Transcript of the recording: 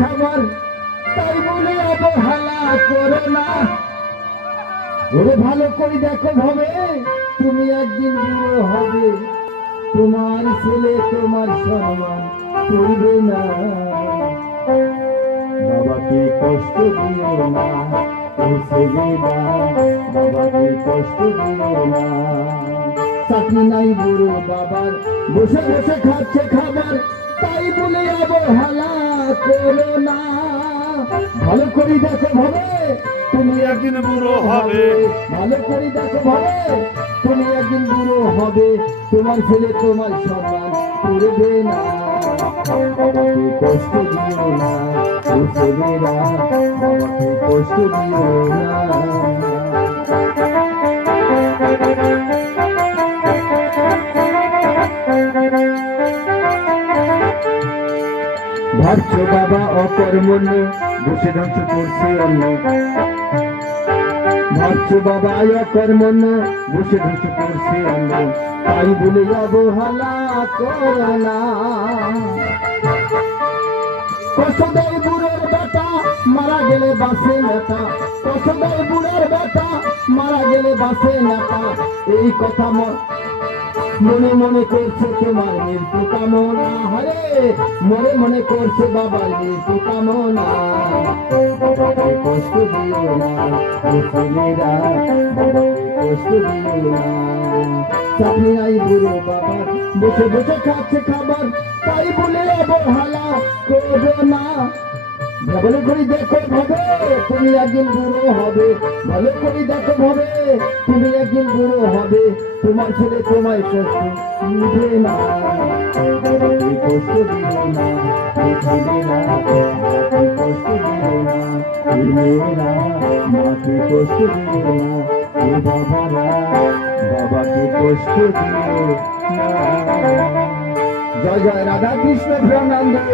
খাবার তাই বলে অবহেলা করো না। ওরে ভালো করে দেখো ভাবে, তুমি একদিন বুড়ো হবে, তোমার ছেলে তোমার সম্মান করবে না। বাবাকে কষ্ট দিও না, ও ছেলেরা, বাবাকে কষ্ট দিও না। চাকরি নাই বুড়ো বাবার, বসে বসে খাচ্ছে খাবার, তাই বলে অবহেলা করো না। ভালো করে দেখো ভাবে, তুমি একদিন বুড়ো হবে। ভালো করে দেখো ভাবে, তুমি একদিন বুড়ো হবে, তোমার ছেলে তোমার সম্মান করবে না। বাবাকে কষ্ট দিও না, ও ছেলেরা, বাবাকে কষ্ট দিও না। ভাবছো বাবা অকর্মণ্য, বসে ধ্বংস করছে অন্য। ভাবছো বাবা অকর্মণ্য, বসে ধ্বংস করছে অন্য, তাই বলে অবহেলা করো না। কষ্ট দেয় বুড়োর বেটা, মারা গেলে বাসে নেতা। কষ্ট দেয় বুড়োর বেটা, মারা গেলে বাসে নেতা। এই কথা মনে মনে করছে তোমার মৃত্যু কামনা। হরে মনে মনে করছে বাবার মৃত্যু কামনা। বাবাকে কষ্ট দিও না, ও ছেলেরা, বাবাকে কষ্ট দিও না। চাকরি নাই বুড়ো বাবার, বসে বসে খাচ্ছে খাবার, তাই বলে অবহেলা করবে না। ভালো করে দেখো ভাবে, তুমি একদিন বুড়ো হবে। ভালো করে দেখো ভাবে, তুমি একদিন বুড়ো হবে, তোমার ছেলে তোমায় কষ্ট দিবে না। বাবাকে কষ্ট দিও না, এই ছেলেরা, বাবাকে কষ্ট দিও না। এই মেয়েরা, মাকে কষ্ট দিও না। এই বাবারা, বাবাকে কষ্ট দিও না। জয় জয় রাধা কৃষ্ণ প্রেমানন্দে।